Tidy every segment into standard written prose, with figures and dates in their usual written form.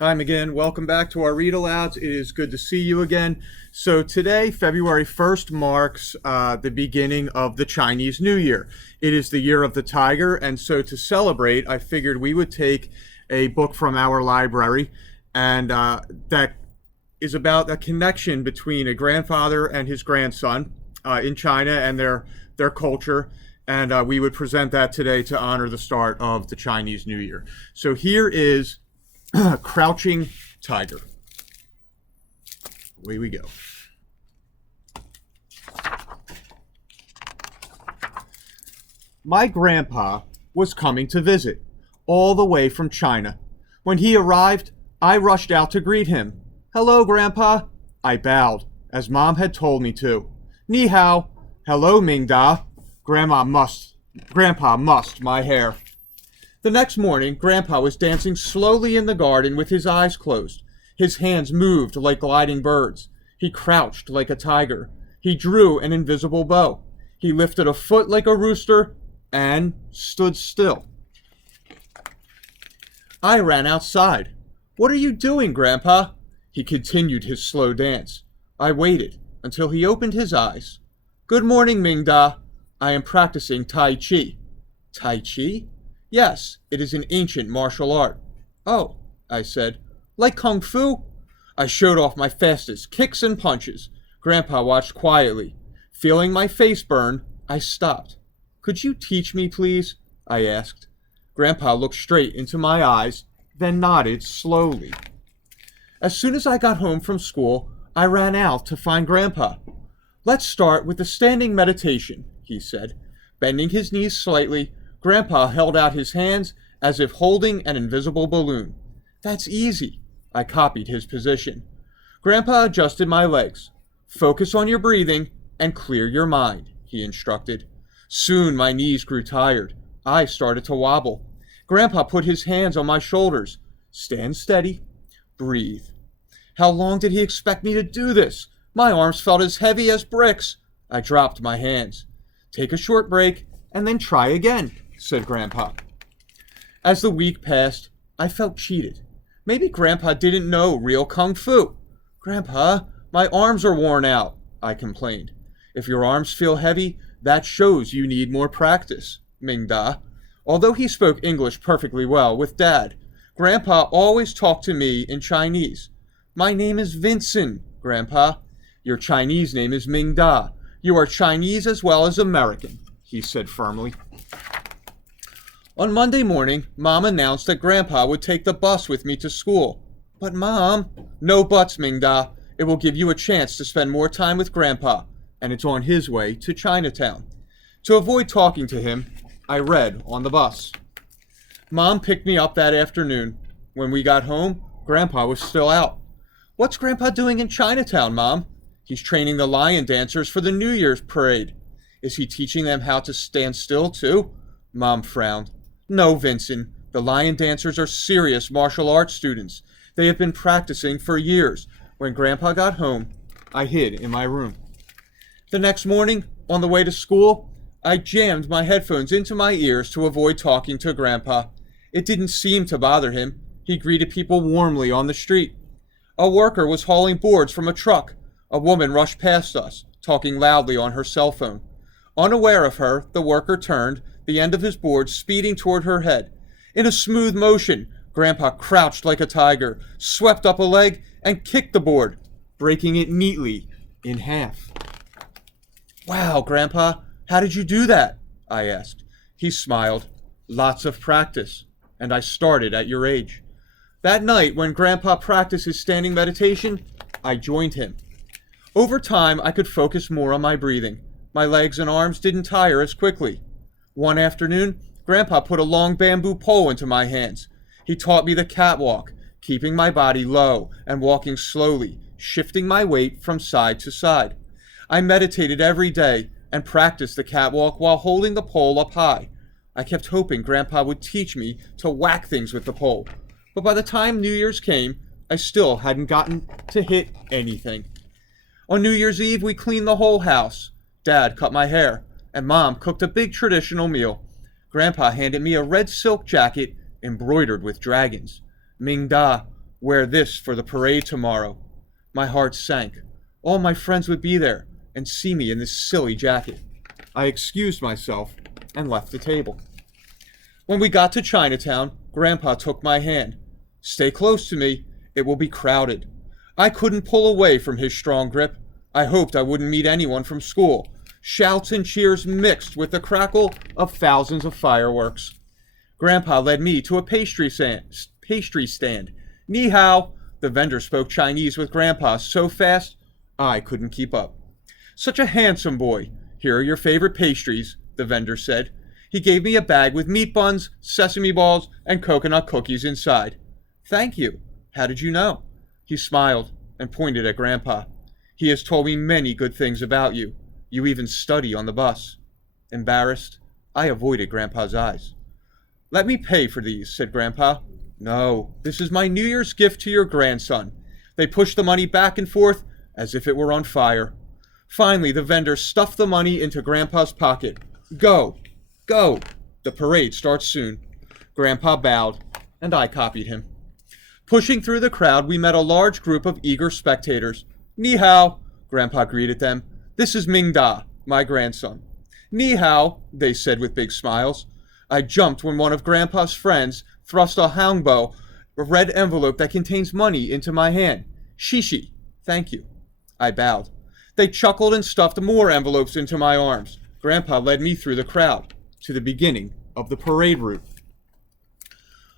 Time again. Welcome back to our read alouds. It is good to see you again. So today, February 1st, marks the beginning of the Chinese New Year. It is the year of the tiger, and so to celebrate, I figured we would take a book from our library, and that is about a connection between a grandfather and his grandson in China and their culture. And we would present that today to honor the start of the Chinese New Year. So here is Crouching Tiger. Away we go. My grandpa was coming to visit, all the way from China. When he arrived, I rushed out to greet him. "Hello, Grandpa." I bowed, as Mom had told me to. "Ni hao." "Hello, Ming Da." Grandpa mussed my hair. The next morning, Grandpa was dancing slowly in the garden with his eyes closed. His hands moved like gliding birds. He crouched like a tiger. He drew an invisible bow. He lifted a foot like a rooster and stood still. I ran outside. "What are you doing, Grandpa?" He continued his slow dance. I waited until he opened his eyes. "Good morning, Ming Da. I am practicing Tai Chi." "Tai Chi?" "Yes, it is an ancient martial art." "Oh," I said, "like Kung Fu?" I showed off my fastest kicks and punches. Grandpa watched quietly. Feeling my face burn, I stopped. "Could you teach me, please?" I asked. Grandpa looked straight into my eyes, then nodded slowly. As soon as I got home from school, I ran out to find Grandpa. "Let's start with the standing meditation," he said. Bending his knees slightly, Grandpa held out his hands as if holding an invisible balloon. "That's easy." I copied his position. Grandpa adjusted my legs. "Focus on your breathing and clear your mind," he instructed. Soon my knees grew tired. I started to wobble. Grandpa put his hands on my shoulders. "Stand steady. Breathe." How long did he expect me to do this? My arms felt as heavy as bricks. I dropped my hands. "Take a short break and then try again," said Grandpa. As the week passed, I felt cheated. Maybe Grandpa didn't know real Kung Fu. "Grandpa, my arms are worn out," I complained. "If your arms feel heavy, that shows you need more practice, Ming Da." Although he spoke English perfectly well with Dad, Grandpa always talked to me in Chinese. "My name is Vincent, Grandpa." "Your Chinese name is Ming Da. You are Chinese as well as American," he said firmly. On Monday morning, Mom announced that Grandpa would take the bus with me to school. "But Mom..." "No buts, Ming Da. It will give you a chance to spend more time with Grandpa, and it's on his way to Chinatown." To avoid talking to him, I read on the bus. Mom picked me up that afternoon. When we got home, Grandpa was still out. "What's Grandpa doing in Chinatown, Mom?" "He's training the lion dancers for the New Year's parade." "Is he teaching them how to stand still, too?" Mom frowned. "No, Vincent. The lion dancers are serious martial arts students. They have been practicing for years." When Grandpa got home, I hid in my room. The next morning, on the way to school, I jammed my headphones into my ears to avoid talking to Grandpa. It didn't seem to bother him. He greeted people warmly on the street. A worker was hauling boards from a truck. A woman rushed past us, talking loudly on her cell phone. Unaware of her, the worker turned, the end of his board speeding toward her head. In a smooth motion, Grandpa crouched like a tiger, swept up a leg, and kicked the board, breaking it neatly in half. "Wow, Grandpa, how did you do that?" I asked. He smiled. "Lots of practice, and I started at your age." That night, when Grandpa practiced his standing meditation, I joined him. Over time, I could focus more on my breathing. My legs and arms didn't tire as quickly. One afternoon, Grandpa put a long bamboo pole into my hands. He taught me the catwalk, keeping my body low and walking slowly, shifting my weight from side to side. I meditated every day and practiced the catwalk while holding the pole up high. I kept hoping Grandpa would teach me to whack things with the pole. But by the time New Year's came, I still hadn't gotten to hit anything. On New Year's Eve, we cleaned the whole house. Dad cut my hair, and Mom cooked a big traditional meal. Grandpa handed me a red silk jacket embroidered with dragons. "Ming Da, Wear this for the parade tomorrow. My heart sank. All my friends would be there and see me in this silly jacket. I excused myself and left the table. When we got to Chinatown, Grandpa took my hand. Stay close to me. It will be crowded. I couldn't pull away from his strong grip. I hoped I wouldn't meet anyone from school. Shouts and cheers mixed with the crackle of thousands of fireworks. Grandpa led me to a pastry stand. Ni hao. The vendor spoke Chinese with Grandpa so fast I couldn't keep up. Such a handsome boy. Here are your favorite pastries, the vendor said. He gave me a bag with meat buns, sesame balls, and coconut cookies inside. Thank you. How did you know? He smiled and pointed at Grandpa. He has told me many good things about you. You even study on the bus. Embarrassed, I avoided Grandpa's eyes. Let me pay for these, said Grandpa. No, this is my New Year's gift to your grandson. They pushed the money back and forth as if it were on fire. Finally, the vendor stuffed the money into Grandpa's pocket. Go, go. The parade starts soon. Grandpa bowed, and I copied him. Pushing through the crowd, we met a large group of eager spectators. Ni hao, Grandpa greeted them. This is Ming Da, my grandson. Ni hao, they said with big smiles. I jumped when one of Grandpa's friends thrust a hangbao, a red envelope that contains money, into my hand. Shishi, thank you. I bowed. They chuckled and stuffed more envelopes into my arms. Grandpa led me through the crowd to the beginning of the parade route.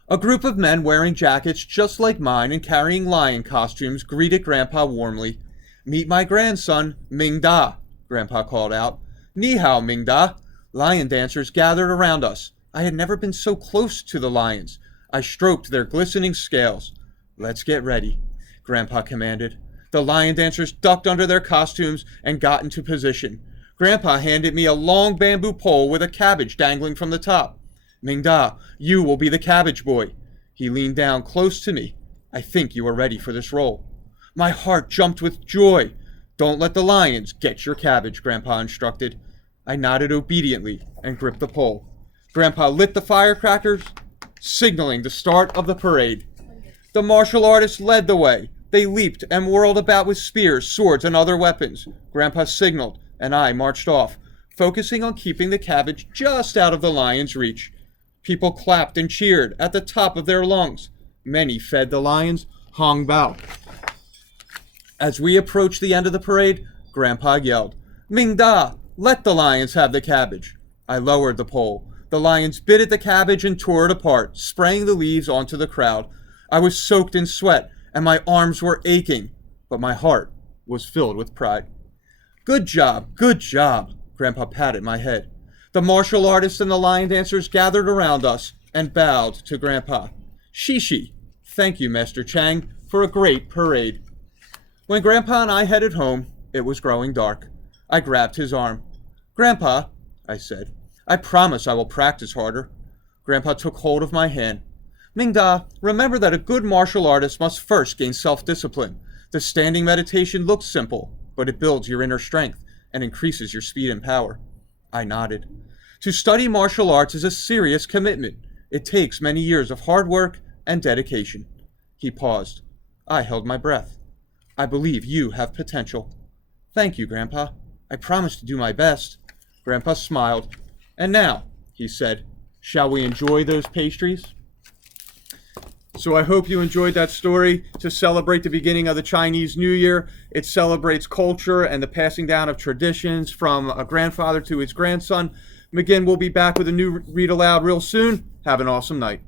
A group of men wearing jackets just like mine and carrying lion costumes greeted Grandpa warmly. Meet my grandson, Ming Da, Grandpa called out. Ni hao, Ming Da. Lion dancers gathered around us. I had never been so close to the lions. I stroked their glistening scales. Let's get ready, Grandpa commanded. The lion dancers ducked under their costumes and got into position. Grandpa handed me a long bamboo pole with a cabbage dangling from the top. Ming Da, you will be the cabbage boy. He leaned down close to me. I think you are ready for this role. My heart jumped with joy. Don't let the lions get your cabbage, Grandpa instructed. I nodded obediently and gripped the pole. Grandpa lit the firecrackers, signaling the start of the parade. The martial artists led the way. They leaped and whirled about with spears, swords, and other weapons. Grandpa signaled, and I marched off, focusing on keeping the cabbage just out of the lion's reach. People clapped and cheered at the top of their lungs. Many fed the lions hong bao. As we approached the end of the parade, Grandpa yelled, Ming Da, let the lions have the cabbage. I lowered the pole. The lions bit at the cabbage and tore it apart, spraying the leaves onto the crowd. I was soaked in sweat, and my arms were aching, but my heart was filled with pride. Good job, Grandpa patted my head. The martial artists and the lion dancers gathered around us and bowed to Grandpa. Shishi, thank you, Master Chang, for a great parade. When Grandpa and I headed home, it was growing dark. I grabbed his arm. Grandpa, I said, I promise I will practice harder. Grandpa took hold of my hand. Ming Da, remember that a good martial artist must first gain self-discipline. The standing meditation looks simple, but it builds your inner strength and increases your speed and power. I nodded. To study martial arts is a serious commitment. It takes many years of hard work and dedication. He paused. I held my breath. I believe you have potential. Thank you, Grandpa. I promise to do my best. Grandpa smiled. And now, he said, shall we enjoy those pastries? So I hope you enjoyed that story. To celebrate the beginning of the Chinese New Year, it celebrates culture and the passing down of traditions from a grandfather to his grandson. McGinn will be back with a new read aloud real soon. Have an awesome night.